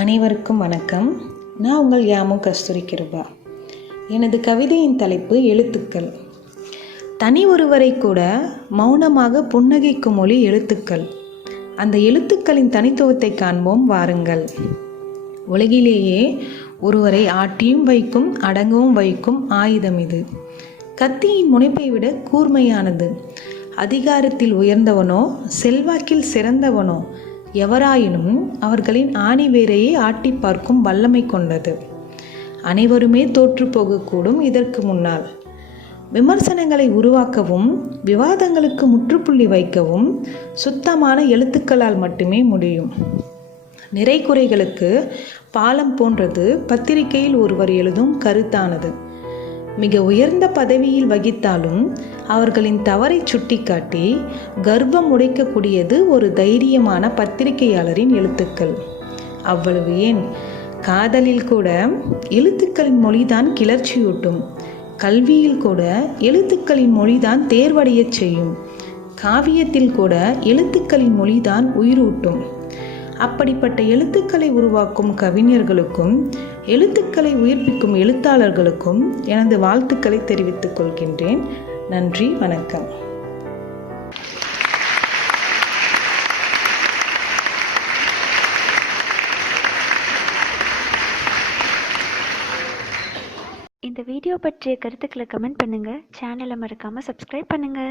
அனைவருக்கும் வணக்கம். நான் உங்கள் யாமு கஸ்தூரி கிருபா. எனது கவிதையின் தலைப்பு எழுத்துக்கள். தனி ஒருவரை கூட மௌனமாக புன்னகைக்கும் மொழி எழுத்துக்கள். அந்த எழுத்துக்களின் தனித்துவத்தை காண்போம் வாருங்கள். உலகிலேயே ஒருவரை ஆட்டியும் வைக்கும் அடங்கவும் வைக்கும் ஆயுதம் இது. கத்தியின் முனைப்பை விட கூர்மையானது. அதிகாரத்தில் உயர்ந்தவனோ செல்வாக்கில் சிறந்தவனோ எவராயினும் அவர்களின் ஆணிவேரையை ஆட்டி பார்க்கும் வல்லமை கொண்டது. அனைவருமே தோற்று போகக்கூடும் இதற்கு முன்னால். விமர்சனங்களை உருவாக்கவும் விவாதங்களுக்கு முற்றுப்புள்ளி வைக்கவும் சுத்தமான எழுத்துக்களால் மட்டுமே முடியும். நிறை குறைகளுக்கு பாலம் போன்றது பத்திரிகையில் ஒருவர் எழுதும் கருத்தானது. மிக உயர்ந்த பதவியில் வகித்தாலும் அவர்களின் தவறை சுட்டிக்காட்டி கர்ப்பம் உடைக்கக்கூடியது ஒரு தைரியமான பத்திரிகையாளரின் எழுத்துக்கள். அவ்வளவு ஏன், காதலில் கூட எழுத்துக்களின் மொழிதான் கிளர்ச்சியூட்டும். கல்வியில் கூட எழுத்துக்களின் மொழிதான் தேர்வடையச் செய்யும். காவியத்தில் கூட எழுத்துக்களின் மொழிதான் உயிரூட்டும். அப்படிப்பட்ட எழுத்துக்களை உருவாக்கும் கவிஞர்களுக்கும் எழுத்துக்களை உயிர்ப்பிக்கும் எழுத்தாளர்களுக்கும் எனது வாழ்த்துக்களை தெரிவித்துக் கொள்கின்றேன். நன்றி, வணக்கம். இந்த வீடியோ பற்றிய கருத்துக்களை கமெண்ட் பண்ணுங்க. சேனலை மறக்காம சப்ஸ்கிரைப் பண்ணுங்க.